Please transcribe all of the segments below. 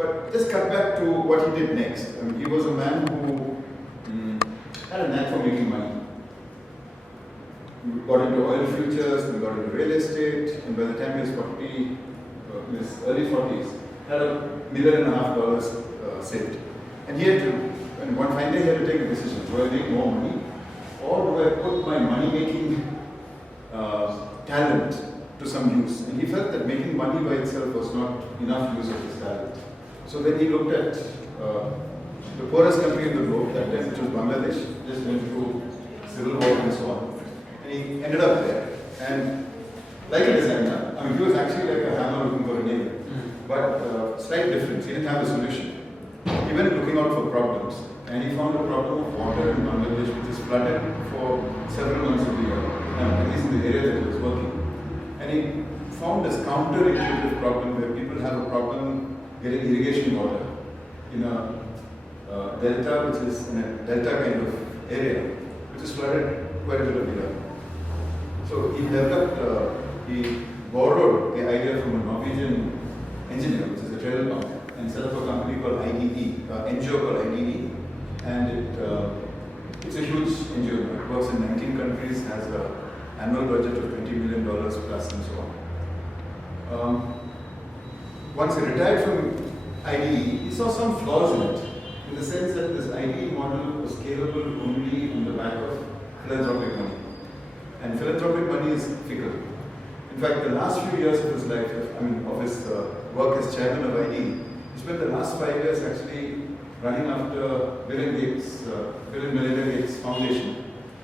But just cut back to what he did next. I mean, he was a man who had a knack for making money. He got into oil futures, then got into real estate, and by the time he was 40, in his early 40s, had $1.5 million saved. And he had to, and one fine day he had to take a decision. Do I make more money, or do I put my money-making talent to some use? And he felt that making money by itself was not enough use of his talent. So then he looked at the poorest country in the globe, that time, which was Bangladesh, just went through civil war and so on. And he ended up there. And like a designer, I mean, he was actually like a hammer looking for a nail. But slight difference, he didn't have a solution. He went looking out for problems, and he found a problem of water in Bangladesh, which is flooded for several months of the year, at least in the area that he was working. And he found this counterintuitive problem where people have a problem getting irrigation water in a delta, which is in a delta kind of area, which is flooded quite a bit of the year. So he developed, he borrowed the idea from a Norwegian engineer, which is a trailer pump, and set up a company called IDE, NGO called IDE, and it's a huge NGO. It works in 19 countries, has an annual budget of $20 million plus and so on. Once he retired from IDE, he saw some flaws in it, in the sense that this IDE model was scalable only on the back of philanthropic money. And philanthropic money is fickle. In fact, the last few years of his life, of his work as chairman of IDE, he spent the last 5 years actually running after Bill and Melinda Gates Foundation.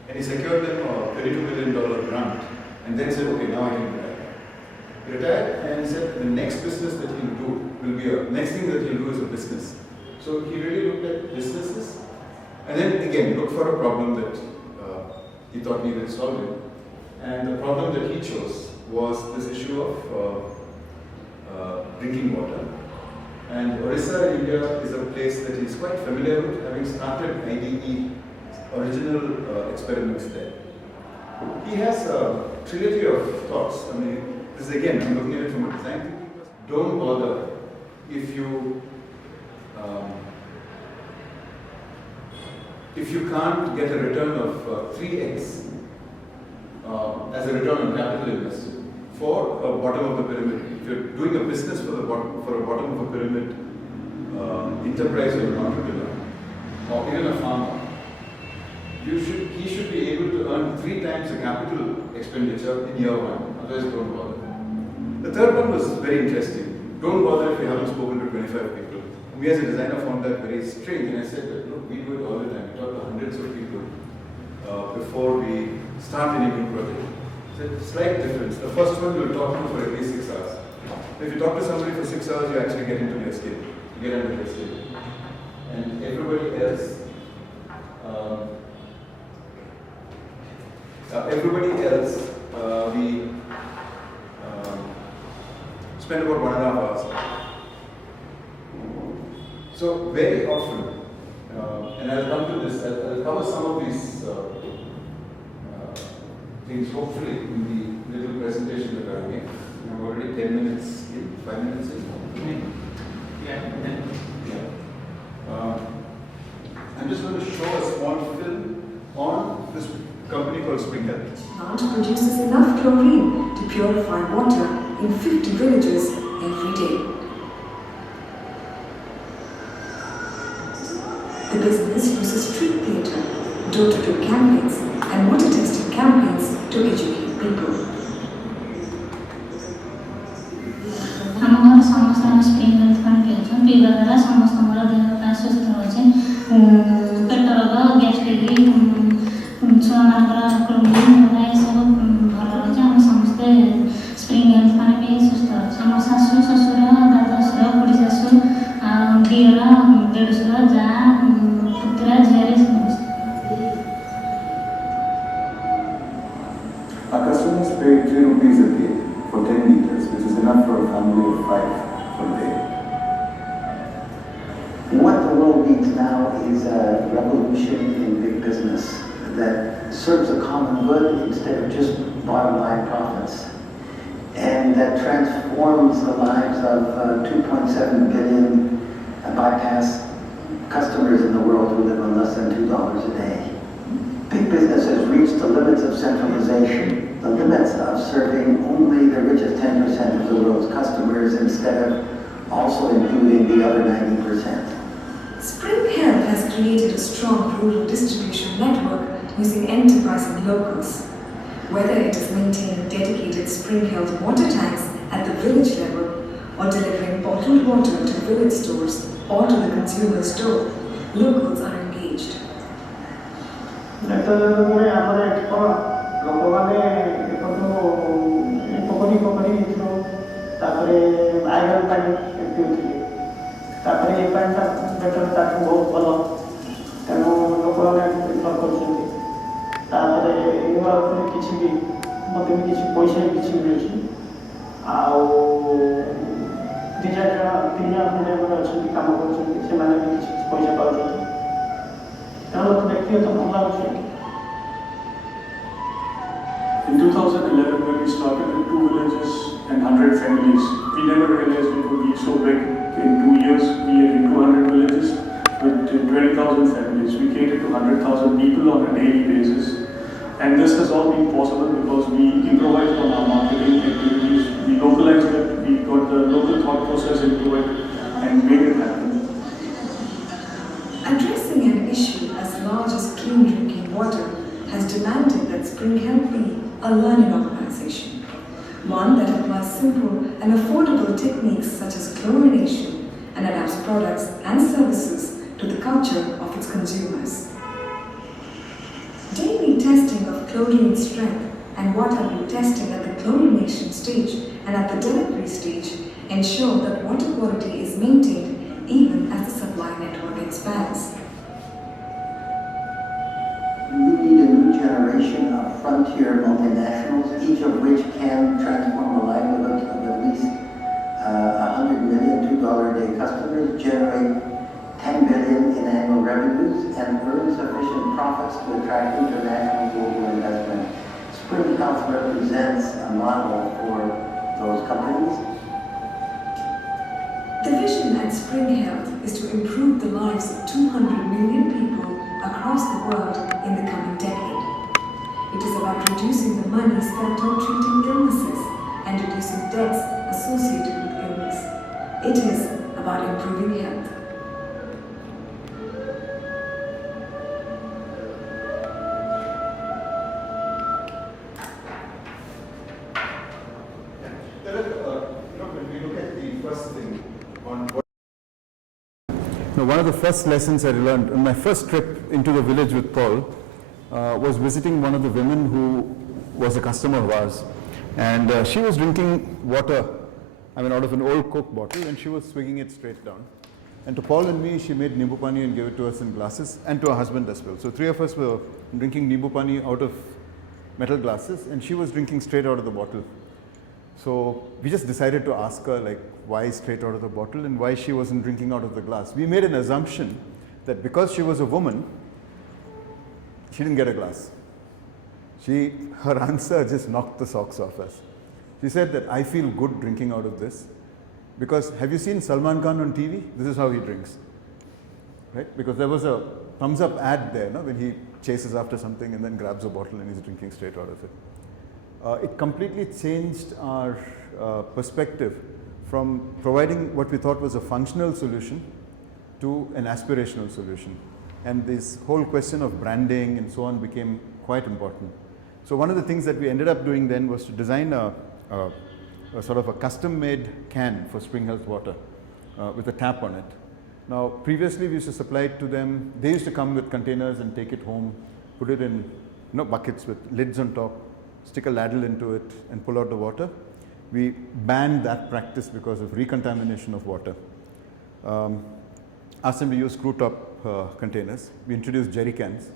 And he secured them a $32 million grant, and then said, okay, now I can retire. He retired and said the next business that he'll do will be next thing that he'll do is a business. So he really looked at businesses, and then again looked for a problem that he thought needed solving. And the problem that he chose was this issue of drinking water. And Orissa in India is a place that he's quite familiar with, having started IDE original experiments there. He has a trinity of thoughts. I mean, this is again, I'm looking at it from a design thinking perspective. Don't bother if you can't get a return of 3x as a return on capital invested for a bottom of the pyramid. If you're doing a business for a bottom of a pyramid enterprise or an entrepreneur, or even a farmer, he should be able to earn 3 times the capital expenditure in year 1. Otherwise, don't bother. The third one was very interesting. Don't bother if you haven't spoken to 25 people. We as a designer found that very strange, and I said that, look, we do it all the time. We talk to hundreds of people before we start any new project. It's a slight difference. The first one you'll talk to for at least 6 hours. If you talk to somebody for 6 hours, you actually get into their skin. You get into their skin. And everybody else, we spend about 1.5 hours. So very often, and I'll come to this, I'll cover some of these things hopefully in the little presentation that I made. I'm already 10 minutes in, 5 minutes in. I'm just going to show a small film on this company called Spring Health. Plant produces enough chlorine to purify water in 50 villages every day. The business uses street theatre, door-to-door campaigns, and water testing campaigns to educate people. ଆମର ସମସ୍ତଙ୍କ spring health ପାଣି ପିଉଛୁ ପିଇବା ଦ୍ୱାରା ସମସ୍ତଙ୍କର ଦେହ ପାଇଁ ସୁସ୍ଥ ହେଉଛି ପେଟ ରୋଗ ଗ୍ୟାଷ୍ଟ୍ରିକ୍ ଛୁଆମାନଙ୍କର ପ୍ରୋବ୍ଲେମ୍ ଏସବୁ ଭଲ ରହୁଛି ଆମେ ସମସ୍ତେ ସ୍ପ୍ରିଙ୍ଗ ହେଲ୍ଥ ପାଣି ପିଇ ସୁସ୍ଥ ଅଛୁ ଆମ ଶାଶୁ ଶ୍ୱଶୁର ଦାଦା ଶ୍ୱଶୁର ଖୁଡ଼ୀ ଶାଶୁ ଆଉ ଦିଅର ଦେଢ଼ଶୁର ଯାଆ ପୁତୁରା ଝିଆରୀ ସମସ୍ତେ Our customers pay 3 rupees a day for 10 liters, which is enough for a family of 5 for a day. What the world needs now is a revolution in big business that serves a common good instead of just bottom line profits, and that transforms the lives of 2.7 billion and bypass customers in the world who live on less than $2 a day. Big business has reached the limits of centralization, the limits of serving only the richest 10% of the world's customers instead of also including the other 90%. Spring Health has created a strong rural distribution network using enterprising locals. Whether it is maintaining dedicated Spring Health water tanks at the village level or delivering bottled water to village stores or to the consumer's door, locals are engaged. In 2011, when we started with 2 villages and 100 families, we never realized it would be so big. In 2 years, we are in 200 villages with 20,000 families. We cater to 100,000 people on a daily basis. And this has all been possible because we improvised on our marketing activities. We localized it, we got the local thought process into it and made it happen. Addressing an issue as large as clean drinking water has demanded that Spring Health be a learning organization, one that applies simple and affordable techniques such as chlorination and adapts products and services to the culture of its consumers. Daily testing of chlorine strength and water loop testing at the chlorination stage and at the delivery stage ensure that water quality is maintained even as the supply network expands. We need a new generation of frontier multinationals, each of which can transform the livelihood of at least 100 million $2 a day customers, generate 10 billion in annual revenues, and earn sufficient profits to attract international global investment. Spring Health represents a model for those companies. The vision at Spring Health is to improve the lives of 200 million people across the world in the coming decade. It is about reducing the money spent on treating illnesses and reducing deaths associated with illness. It is about improving health. When we look at the first thing on what one of the first lessons I learned on my first trip into the village with Paul was visiting one of the women who was a customer of ours, and she was drinking water, out of an old Coke bottle, and she was swigging it straight down. And to Paul and me, she made nimbu pani and gave it to us in glasses, and to her husband as well. So 3 of us were drinking nimbu pani out of metal glasses, and she was drinking straight out of the bottle. So we just decided to ask her why straight out of the bottle and why she wasn't drinking out of the glass. We made an assumption that because she was a woman, she didn't get a glass. Her answer just knocked the socks off us. She said that I feel good drinking out of this because have you seen Salman Khan on TV? This is how he drinks, right? Because there was a thumbs up ad there, when he chases after something and then grabs a bottle and he's drinking straight out of it. It completely changed our perspective from providing what we thought was a functional solution to an aspirational solution. And this whole question of branding and so on became quite important. So one of the things that we ended up doing then was to design a sort of a custom-made can for Spring Health water with a tap on it. Now, previously we used to supply it to them. They used to come with containers and take it home, put it in buckets with lids on top, stick a ladle into it and pull out the water. We banned that practice because of recontamination of water. Asked them to use screw top containers. We introduced jerry cans.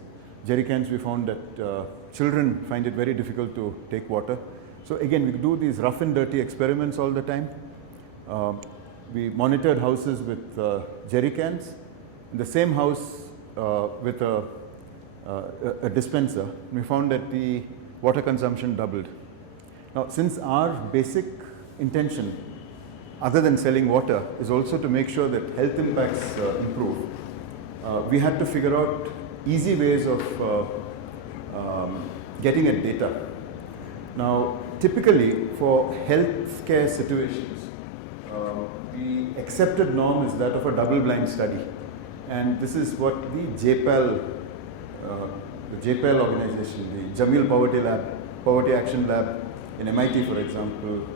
Jerry cans, we found that children find it very difficult to take water. So again, we do these rough and dirty experiments all the time. We monitored houses with jerry cans. In the same house with a dispenser, we found that the water consumption doubled. Now, since our basic intention other than selling water, is also to make sure that health impacts improve. We had to figure out easy ways of getting at data. Now, typically for healthcare situations, the accepted norm is that of a double-blind study, and this is what the JPAL organization, the Jameel Poverty Action Lab in MIT, for example,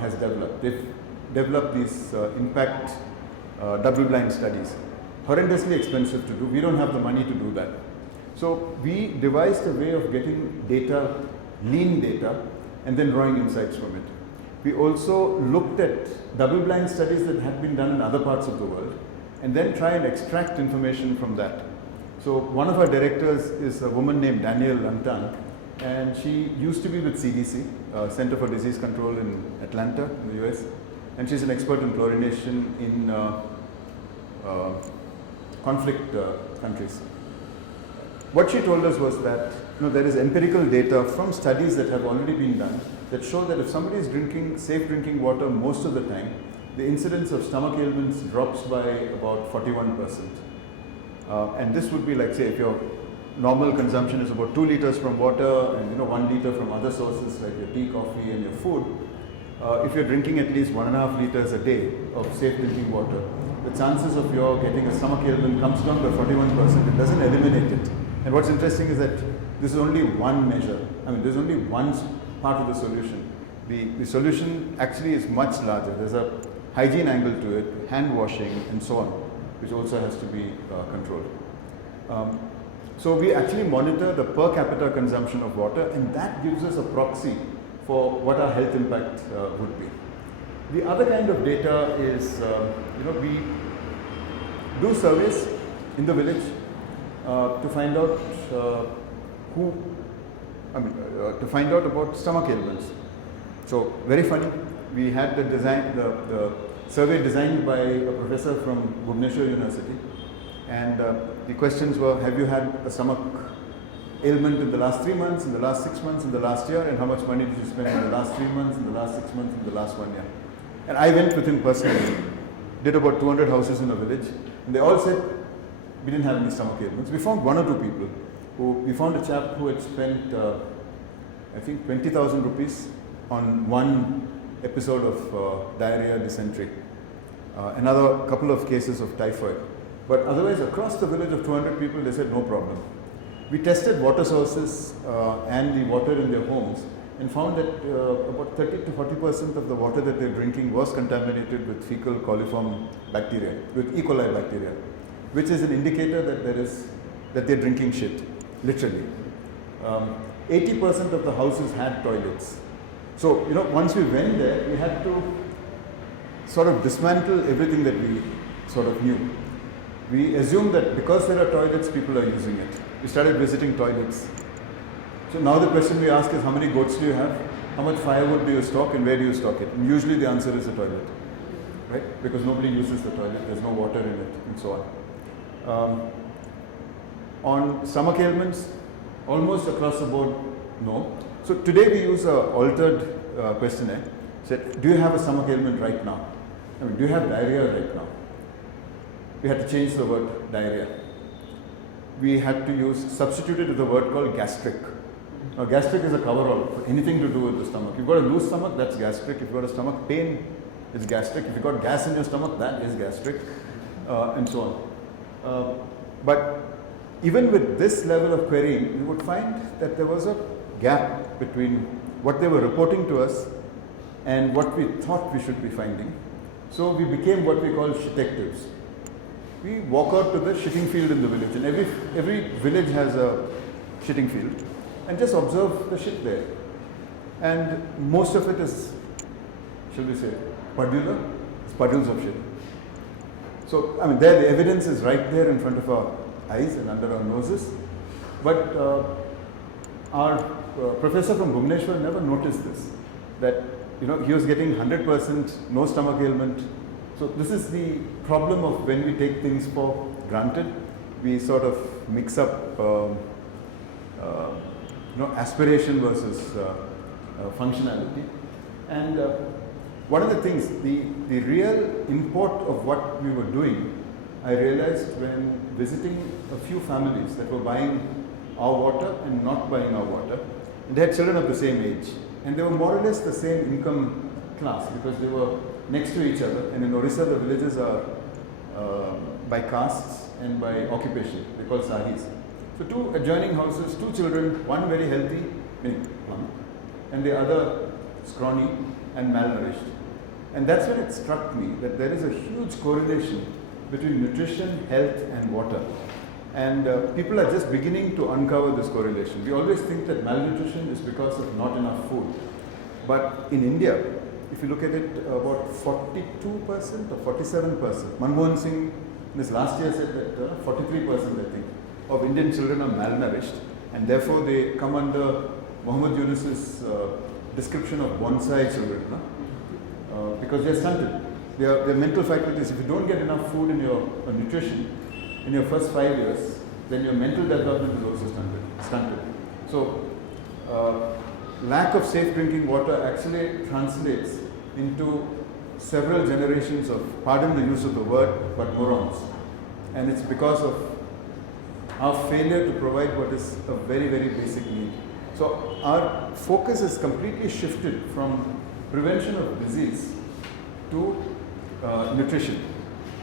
has developed. They've developed these impact double-blind studies. Horrendously expensive to do. We don't have the money to do that. So we devised a way of getting data, lean data, and then drawing insights from it. We also looked at double-blind studies that had been done in other parts of the world, and then try and extract information from that. So one of our directors is a woman named Danielle Lantan, and she used to be with CDC, Center for Disease Control in Atlanta, in the US, and she's an expert in chlorination in conflict countries. What she told us was that there is empirical data from studies that have already been done that show that if somebody is drinking safe drinking water most of the time, the incidence of stomach ailments drops by about 41%. And this would be like, say, if your normal consumption is about 2 liters from water and 1 liter from other sources like your tea, coffee and your food, if you're drinking at least 1.5 liters a day of safe drinking water, the chances of your getting a stomach ailment comes down by 41%. It doesn't eliminate it. And what's interesting is that this is only one measure. I mean, there's only one part of the solution. The solution actually is much larger. There's a hygiene angle to it, hand washing and so on, which also has to be controlled. So we actually monitor the per capita consumption of water, and that gives us a proxy for what our health impact would be. The other kind of data is, we do surveys in the village to find out to find out about stomach ailments. So very funny, we had the survey designed by a professor from Brunel University, and the questions were, have you had a stomach ailment in the last 3 months, in the last 6 months, in the last year, and how much money did you spend in the last 3 months, in the last 6 months, in the last 1 year? And I went with him personally, did about 200 houses in a village, and they all said we didn't have any stomach ailments. We found 1 or 2 people. We found a chap who had spent, I think, 20,000 rupees on one episode of diarrhea, dysentery. Another couple of cases of typhoid. But otherwise, across the village of 200 people, they said no problem. We tested water sources and the water in their homes and found that about 30 to 40% of the water that they're drinking was contaminated with fecal coliform bacteria, with E. coli bacteria, which is an indicator that they're drinking shit, literally. 80% of the houses had toilets. So, once we went there, we had to sort of dismantle everything that we sort of knew. We assumed that because there are toilets, people are using it. We started visiting toilets. So now the question we ask is, how many goats do you have? How much firewood do you stock and where do you stock it? And usually the answer is a toilet, right? Because nobody uses the toilet, there's no water in it and so on. On stomach ailments, almost across the board, no. So today we use an altered questionnaire. Said, do you have a stomach ailment right now? I mean, do you have diarrhea right now? We had to change the word diarrhea. We had to substitute it with a word called gastric. Now, gastric is a coverall for anything to do with the stomach. If you've got a loose stomach, that's gastric. If you've got a stomach pain, it's gastric. If you've got gas in your stomach, that is gastric, and so on. But even with this level of querying, we would find that there was a gap between what they were reporting to us and what we thought we should be finding. So we became what we call shitectives. We walk out to the shitting field in the village, and every village has a shitting field, and just observe the shit there. And most of it is, shall we say, pudular? It's puddles of shit. So, I mean, there the evidence is right there in front of our eyes and under our noses. But our professor from Bhubaneswar never noticed this, that he was getting 100% no stomach ailment. So this is the problem of when we take things for granted. We sort of mix up aspiration versus functionality. And one of the things, the real import of what we were doing, I realized when visiting a few families that were buying our water and not buying our water. And they had children of the same age. And they were more or less the same income class because they were next to each other. And in Orissa, the villages are by castes and by occupation. They call sahis. So two adjoining houses, two children, one very healthy, and the other scrawny and malnourished. And that's when it struck me that there is a huge correlation between nutrition, health and water. And people are just beginning to uncover this correlation. We always think that malnutrition is because of not enough food. But in India, if you look at it, about 42% or 47%, Manmohan Singh in his last year said that 43% I think of Indian children are malnourished, and therefore they come under Muhammad Yunus's description of bonsai children, because they are stunted. Their mental faculties, if you don't get enough food in your nutrition in your first 5 years, then your mental development is also stunted. So lack of safe drinking water actually translates into several generations of, pardon the use of the word, but morons. And it's because of our failure to provide what is a very, very basic need. So our focus has completely shifted from prevention of disease to nutrition.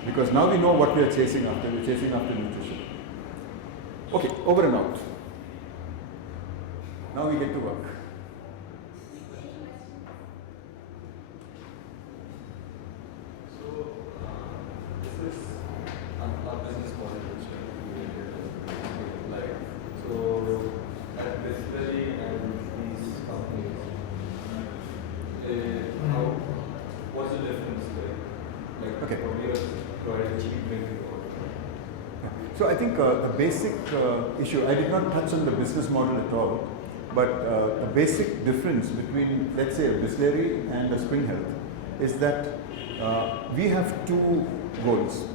Because now we know what we are chasing after. We're chasing after nutrition. Okay, over and out. Now we get to work. So, this is our business model which we like. So, at Distillery and these companies, what's the difference like Okay. what we are providing cheap drinking water? So I think the basic issue, I did not touch on the business model at all, but the basic difference between, let's say, a distillery and a Spring Health is that we have two goals,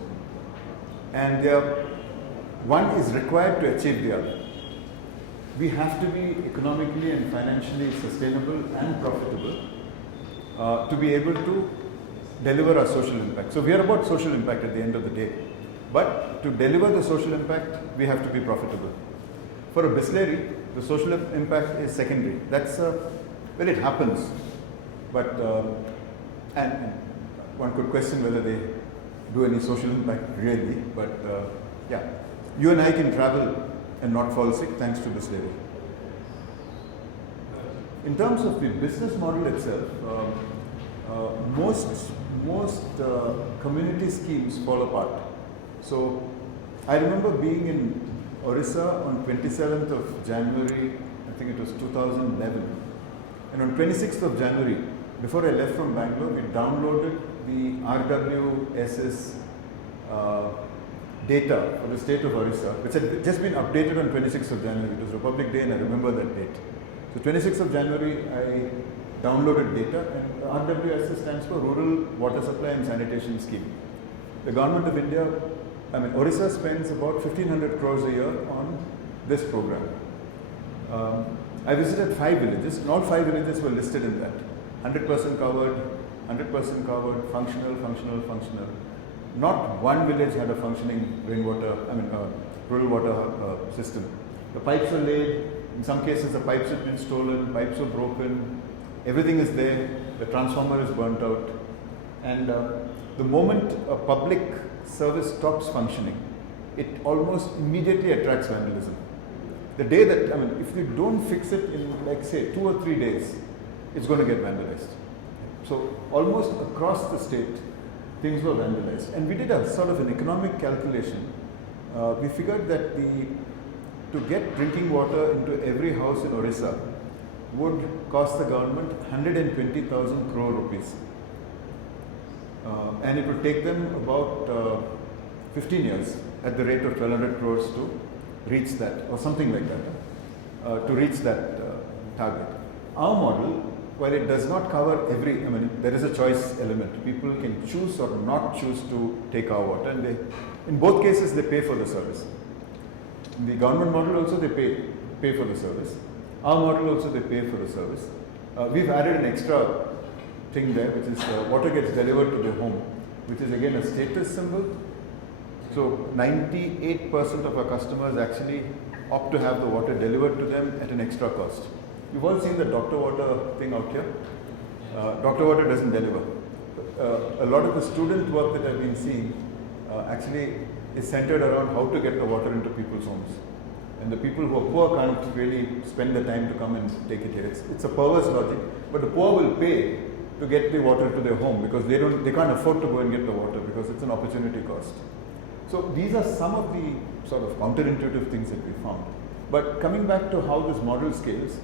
and one is required to achieve the other. We have to be economically and financially sustainable and profitable to be able to deliver our social impact. So we are about social impact at the end of the day. But to deliver the social impact, we have to be profitable. For a distillery, the social impact is secondary. That's well, it happens. But and one could question whether they do any social impact really. But yeah, you and I can travel and not fall sick thanks to distillery. In terms of the business model itself, most community schemes fall apart. So I remember being in Orissa on 27th of January, I think it was 2011. And on 26th of January, before I left from Bangalore, we downloaded the RWSS data for the state of Orissa, which had just been updated on 26th of January. It was Republic Day and I remember that date. So 26th of January, I downloaded data, and RWSS stands for Rural Water Supply and Sanitation Scheme. The government of India, Orissa spends about 1,500 crores a year on this program. I visited 5 villages, and all 5 villages were listed in that. 100% covered, 100% covered, functional. Not one village had a functioning rural water system. The pipes were laid, in some cases the pipes had been stolen, pipes were broken, everything is there, the transformer is burnt out. And the moment a public service stops functioning, it almost immediately attracts vandalism. The day that, if you don't fix it in, like say, 2 or 3 days, it's going to get vandalized. So almost across the state, things were vandalized. And we did a sort of an economic calculation. We figured that to get drinking water into every house in Orissa would cost the government 120,000 crore rupees. And it would take them about 15 years at the rate of 1,200 crores to reach that, or something like that, to reach that target. Our model, while it does not cover every, there is a choice element. People can choose or not choose to take our water, and in both cases they pay for the service. In the government model also they pay for the service. Our model also they pay for the service. We've added an extra thing there, which is water gets delivered to their home, which is again a status symbol. So 98% of our customers actually opt to have the water delivered to them at an extra cost. You've all seen the Dr. Water thing out here. Dr. Water doesn't deliver. A lot of the student work that I've been seeing actually is centered around how to get the water into people's homes. And the people who are poor can't really spend the time to come and take it here. It's a perverse logic, but the poor will pay to get the water to their home because they can't afford to go and get the water because it's an opportunity cost. So these are some of the sort of counterintuitive things that we found. But coming back to how this model scales,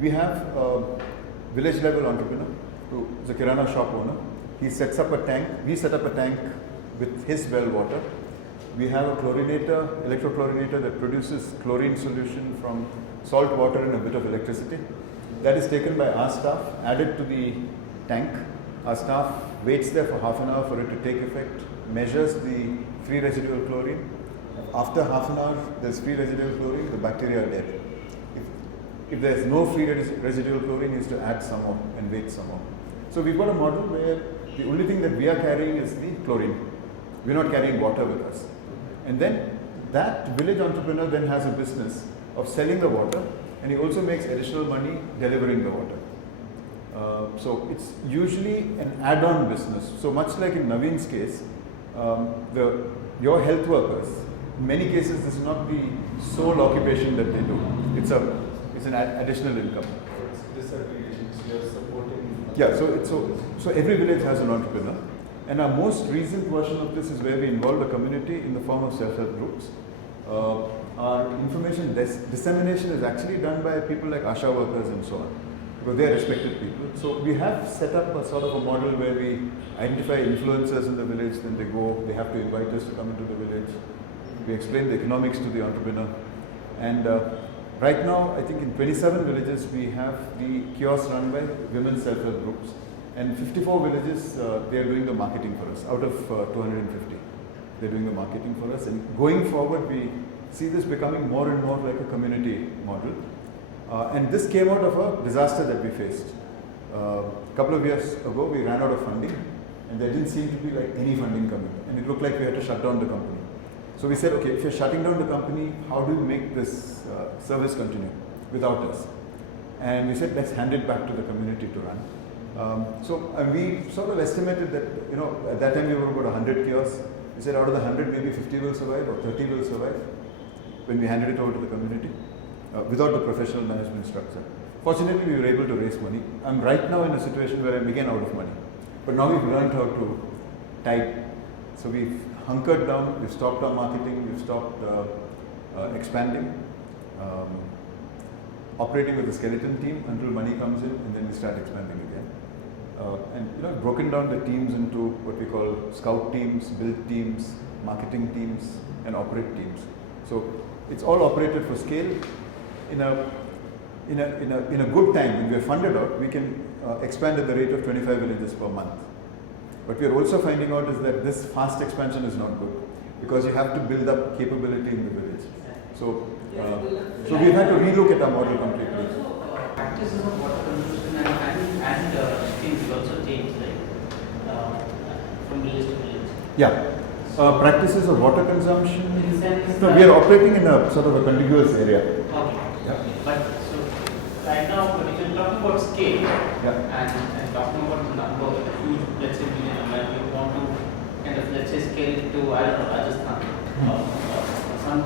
we have a village level entrepreneur who is a Kirana shop owner. He sets up a tank. We set up a tank with his well water. We have a chlorinator, electrochlorinator that produces chlorine solution from salt water and a bit of electricity. That is taken by our staff, added to the tank. Our staff waits there for half an hour for it to take effect, measures the free residual chlorine. After half an hour, there's free residual chlorine, the bacteria are dead. If there's no free residual chlorine, you need to add some more and wait some more. So we've got a model where the only thing that we are carrying is the chlorine. We're not carrying water with us. And then that village entrepreneur then has a business of selling the water, and he also makes additional money delivering the water. So it's usually an add-on business. So much like in Naveen's case, your health workers, in many cases this is not the sole occupation that they do. It's an additional income. It's disaggregations, you're supporting. Yeah, so every village has an entrepreneur. And our most recent version of this is where we involve the community in the form of self-help groups. Our information dissemination is actually done by people like ASHA workers and so on, because they are respected people. So we have set up a sort of a model where we identify influencers in the village, then they have to invite us to come into the village. We explain the economics to the entrepreneur. And right now, I think in 27 villages, we have the kiosks run by women's self-help groups. And 54 villages, they are doing the marketing for us, out of 250. They're doing the marketing for us. And going forward, we see this becoming more and more like a community model. And this came out of a disaster that we faced. A couple of years ago, we ran out of funding, and there didn't seem to be like any funding coming. And it looked like we had to shut down the company. So we said, okay, if you're shutting down the company, how do we make this service continue without us? And we said, let's hand it back to the community to run. We sort of estimated that, at that time we were about 100 kiosks. We said out of the 100, maybe 50 will survive or 30 will survive when we handed it over to the community without the professional management structure. Fortunately, we were able to raise money. I'm right now in a situation where I'm again out of money. But now we've learned how to type. So we've hunkered down, we've stopped our marketing, we've stopped expanding. Operating with a skeleton team until money comes in, and then we start expanding again. And broken down the teams into what we call scout teams, build teams, marketing teams, and operate teams. So it's all operated for scale. In a good time, when we are funded out, we can expand at the rate of 25 villages per month. But we are also finding out is that this fast expansion is not good because you have to build up capability in the village. So we've had to relook at our model completely. Practices of water consumption and things will also change, right? From village to village. Yeah. Practices of water consumption. No, we are operating in a sort of a contiguous area. Okay. Yeah. But so right now, when you're talking about scale, Yeah. and talking about the number, a huge, let's say, million, and you want to kind of, let's say, scale it to, I don't know, Rajasthan or some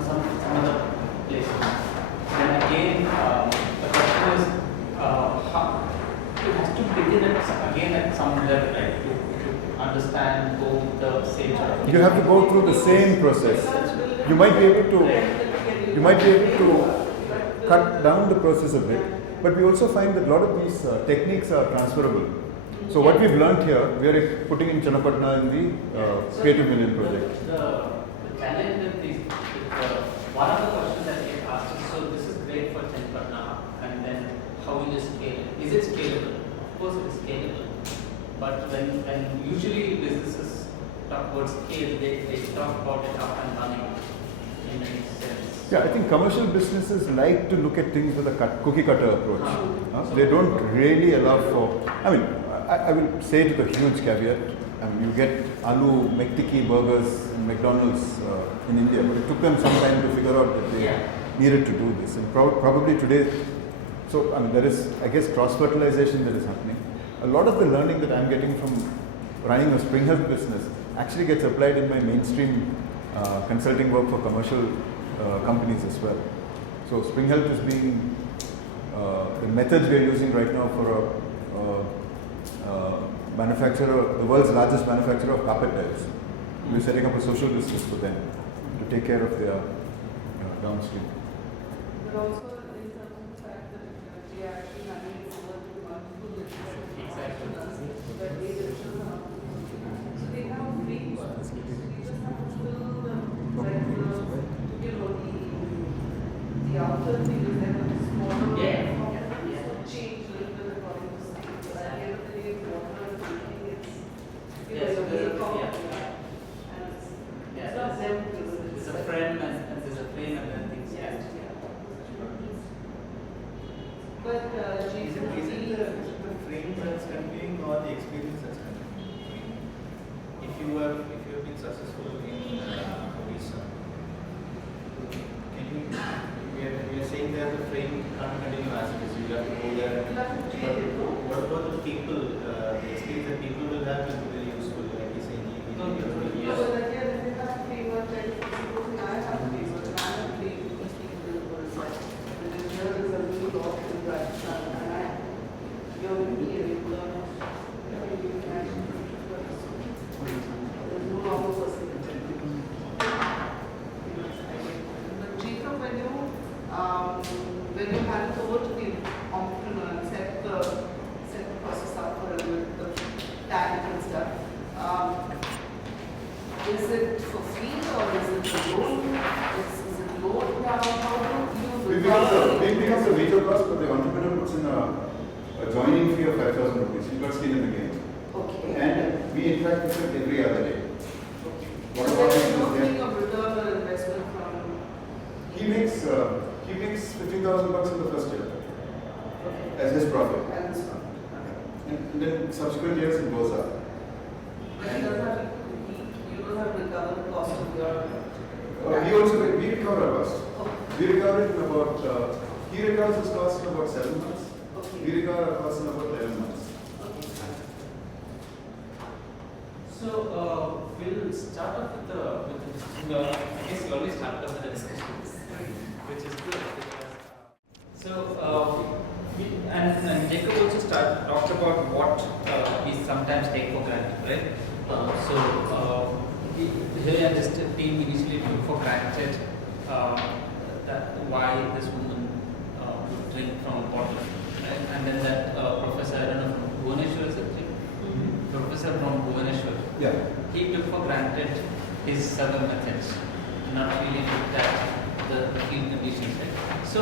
other places. Then again, the question is, how it has to begin at some level, right? To understand, go the same sort of thing. You have to go through the same process. You might be able to cut down the process a bit, but we also find that a lot of these techniques are transferable. So what we've learned here, we are putting in Channapatna in the Creative Million project. The challenge with these, one of the questions that we asked is, so this is great for Channapatna, and then how will you scale it? Is it scalable? Of course it is scalable. But when usually businesses talk about scale, they talk about it up and running in many sense. Yeah, I think commercial businesses like to look at things with a cookie cutter approach. They don't really allow for, I will say to the huge caveat, you get aloo McTikkie burgers in McDonald's in India, but it took them some time to figure out that they needed to do this. And probably today, so there is, I guess, cross-fertilization that is happening. A lot of the learning that I'm getting from running a Spring Health business actually gets applied in my mainstream consulting work for commercial companies as well. So Spring Health is being, the methods we are using right now for a manufacturer, the world's largest manufacturer of carpet tiles. We're setting up a social business for them to take care of their downstream. But also in terms of the fact that we are actually having to work with multiple Exactly. so they have free ones. We just have to fill like the outer thing is like a smaller change a little bit according to state. But at the end of the day, water is making it. Yes, And it's yeah. not them. There's a frame and there's a frame and then things. But Is it the frame that's conveying or the experience that's conveying? If you have been successful in research, can you? We are saying that the frame can't continue as it is. You have to go there. But what about the people? The experience that people will have will be very useful. Like you say, No, but again, if you have framework, then supposing I have a framework, and I have framework, these people will go inside. And then there is a new law in Rajasthan, and you're with me, and you learn, you can actually do it. There's no longer person. But Jacob, when you hand it over to the entrepreneur and set the process up for the tag and stuff, is it for free or is it a loan? Is it loan now? How do you It becomes a major cost, but the entrepreneur puts in a joining fee of 5,000 rupees. He got skin in the game. Okay. And we interact with him every other day. What So about there's him no is thing of return or investment from. he makes 15,000 bucks in the first year as his profit. And so. And then subsequent years it goes up. But you don't have to recover the cost of your. We recover our cost. We recover it in about, he recovers his cost in about 7 months. Okay. We recover our cost in about 11 months. So we'll start off with the I guess you always start off with the discussions, which is good. And Jacob also talked about what we sometimes take for granted, right? Here at this team initially took for granted that why this woman would drink from a bottle, right? And then that professor, I don't know, from Bhubaneswar, is it? Professor from Bhubaneswar. Yeah. He took for granted his survey methods, not really looked at the field conditions, right? So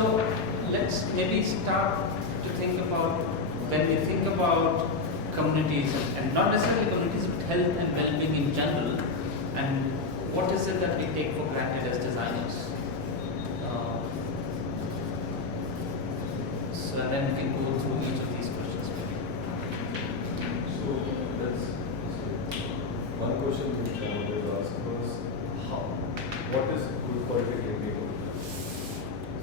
let's maybe start to think about, when we think about communities, and not necessarily communities, but health and well-being in general, and what is it that we take for granted as designers? So then we can go through each of these questions. So that's one question which I wanted to ask was what is good quality technical?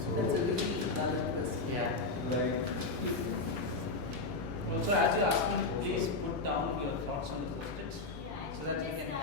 So That's a really valid question. Yeah. like Also, as you ask me, please put down your thoughts on the questions so that we can.